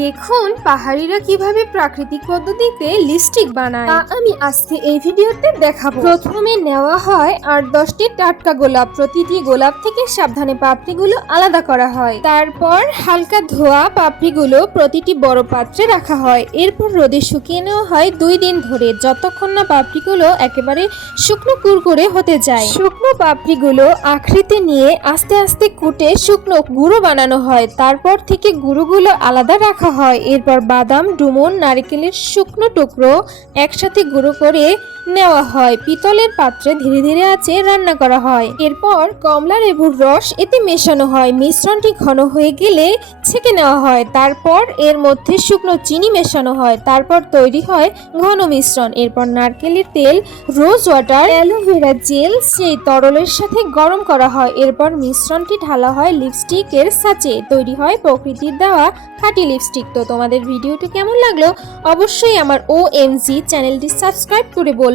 দেখুন পাহাড়িরা কিভাবে প্রাকৃতিক পদ্ধতিতে লিপস্টিক বানায় তা আমি আজকে এই ভিডিওতে দেখাবো। প্রথমে নেওয়া হয় 8-10টি টাটকা গোলাপ। প্রতিটি গোলাপ থেকে সাবধানে পাপড়িগুলো আলাদা করা হয়। তারপর হালকা ধোয়া পাপড়িগুলো প্রতিটি বড় পাত্রে রাখা হয়। এরপর রোদে শুকিয়ে নেওয়া হয় 2 দিন ধরে, যতক্ষণ না পাপড়িগুলো একেবারে শুকনো কুরকুরে হতে যায়। শুকনো পাপড়িগুলো আখড়িতে নিয়ে আস্তে আস্তে কুটে শুকনো গুঁড়ো বানানো হয়। তারপর থেকে গুঁড়োগুলো আলাদা রাখা হয়। এরপর বাদাম, ডুমুর, নারকেলের শুকনো টুকরো একসাথে গুঁড়ো করে নেওয়া হয়। পিতলের পাত্রে ধীরে ধীরে আঁচে রান্না করা হয়। এরপর কমলা লেবুর রস এতে মেশানো হয়। মিশ্রণটি ঘন হয়ে গেলে ছেঁকে নেওয়া হয়। তারপর এর মধ্যে শুকনো চিনি মেশানো হয়। তারপর তৈরি হয় ঘন মিশ্রণ। এরপর নারকেলের তেল, রোজ ওয়াটার, অ্যালোভেরা জেল সেই তরলের সাথে গরম করা হয়। এরপর মিশ্রণটি ঢালা হয় লিপস্টিকের ছাঁচে। তৈরি হয় প্রকৃতির দেওয়া খাঁটি লিপস্টিক। তো তোমাদের ভিডিওটি কেমন লাগলো অবশ্যই আমার OMG চ্যানেলটি সাবস্ক্রাইব করে বলবে।